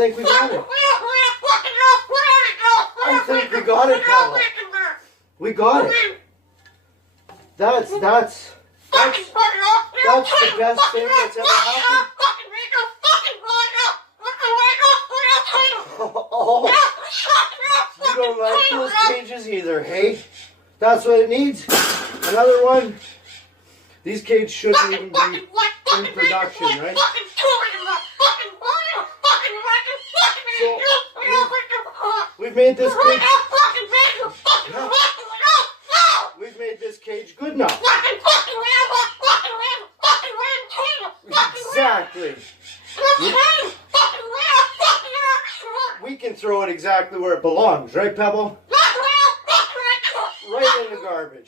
think we got it. I think we got it, Pebble. We got it. That's the best thing that's ever happened. Oh, you don't like those cages either, hey? That's what it needs. Another one. These cages shouldn't even be in production, right? So, we've made this cage. Yeah, we've made this cage good enough. Exactly. We can throw it exactly where it belongs, right, Pebble? Right in the garbage.